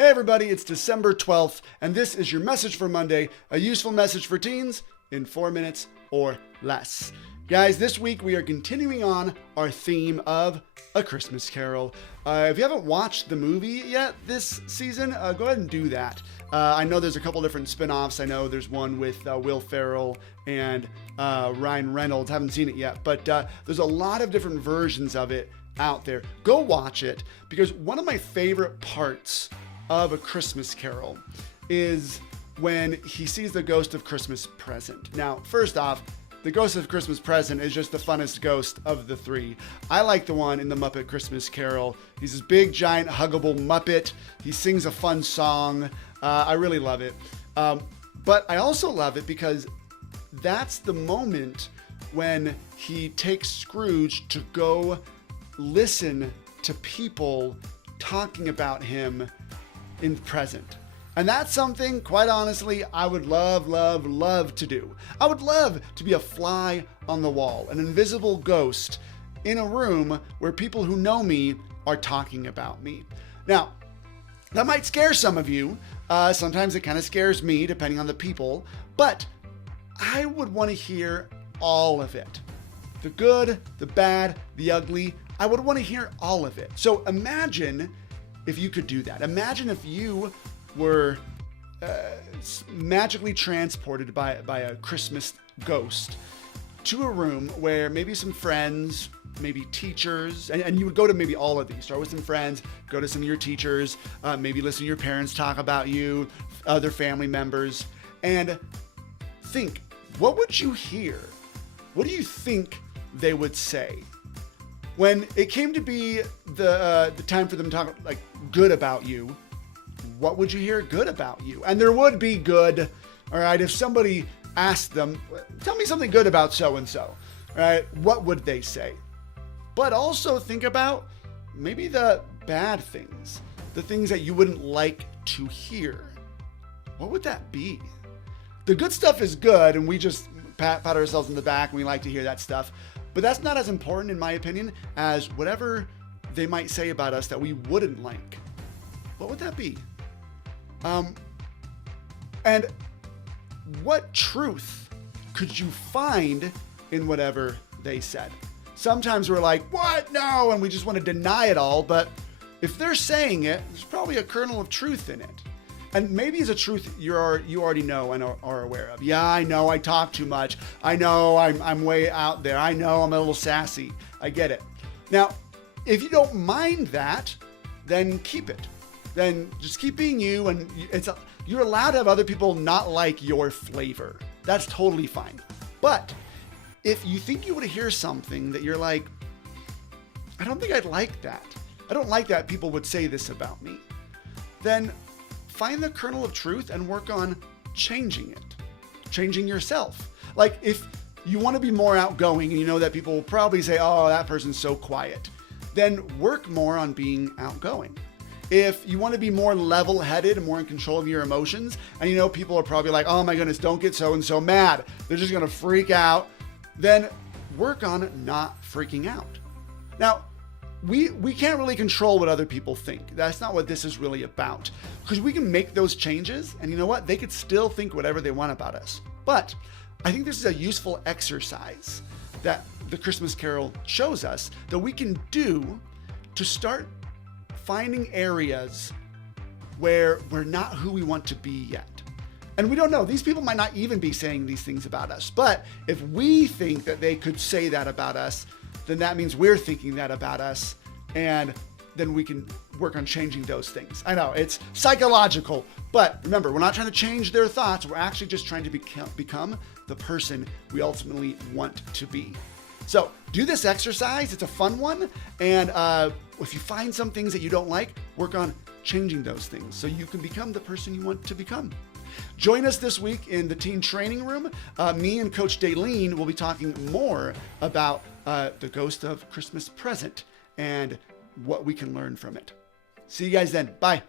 Hey everybody, it's December 12th, and this is your message for Monday, a useful message for teens in 4 minutes or less. Guys, this week we are continuing on our theme of A Christmas Carol. If you haven't watched the movie yet this season, go ahead and do that. I know there's a couple different spin-offs. I know there's one with Will Ferrell and Ryan Reynolds. Haven't seen it yet, but there's a lot of different versions of it out there. Go watch it, because one of my favorite parts of A Christmas Carol is when he sees the ghost of Christmas Present. Now, first off, the ghost of Christmas Present is just the funnest ghost of the three. I like the one in the Muppet Christmas Carol. He's this big, giant, huggable Muppet. He sings a fun song. I really love it. But I also love it because that's the moment when he takes Scrooge to go listen to people talking about him in the present. And that's something, quite honestly, I would love to do. I would love to be a fly on the wall, an invisible ghost in a room where people who know me are talking about me. Now, that might scare some of you. Sometimes it kind of scares me, depending on the people. But I would want to hear all of it. The good, the bad, the ugly. I would want to hear all of it. So imagine if you could do that. Imagine if you were magically transported by a Christmas ghost to a room where maybe some friends, maybe teachers, and you would go to maybe all of these. Start with some friends, go to some of your teachers, maybe listen to your parents talk about you, other family members, and think, what would you hear? What do you think they would say? When it came to be the time for them to talk like good about you, what would you hear good about you? And there would be good, all right? If somebody asked them, tell me something good about so-and-so, all right? What would they say? But also think about maybe the bad things, the things that you wouldn't like to hear. What would that be? The good stuff is good, and we just pat ourselves in the back, and we like to hear that stuff. But that's not as important, in my opinion, as whatever they might say about us that we wouldn't like. What would that be? And what truth could you find in whatever they said? Sometimes we're like, what? No, and we just want to deny it all. But if they're saying it, there's probably a kernel of truth in it. And maybe it's a truth you already know and are aware of. Yeah, I know I talk too much. I know I'm way out there. I know I'm a little sassy. I get it. Now, if you don't mind that, then keep it. Then just keep being you, and you're allowed to have other people not like your flavor. That's totally fine. But if you think you would hear something that you're like, I don't think I'd like that. I don't like that people would say this about me. Then find the kernel of truth and work on changing it, changing yourself. Like if you want to be more outgoing and you know that people will probably say, oh, that person's so quiet, then work more on being outgoing. If you want to be more level-headed and more in control of your emotions, and you know people are probably like, oh my goodness, don't get so-and-so mad. They're just going to freak out. Then work on not freaking out. Now, we can't really control what other people think. That's not what this is really about. Because we can make those changes, and you know what? They could still think whatever they want about us. But I think this is a useful exercise that the Christmas Carol shows us that we can do to start finding areas where we're not who we want to be yet. And we don't know. These people might not even be saying these things about us. But if we think that they could say that about us, then that means we're thinking that about us, and then we can work on changing those things. I know, it's psychological, but remember, we're not trying to change their thoughts. We're actually just trying to become the person we ultimately want to be. So do this exercise. It's a fun one. And if you find some things that you don't like, work on changing those things so you can become the person you want to become. Join us this week in the Teen Training Room. Me and Coach Daleen will be talking more about the ghost of Christmas Present and what we can learn from it. See you guys then. Bye.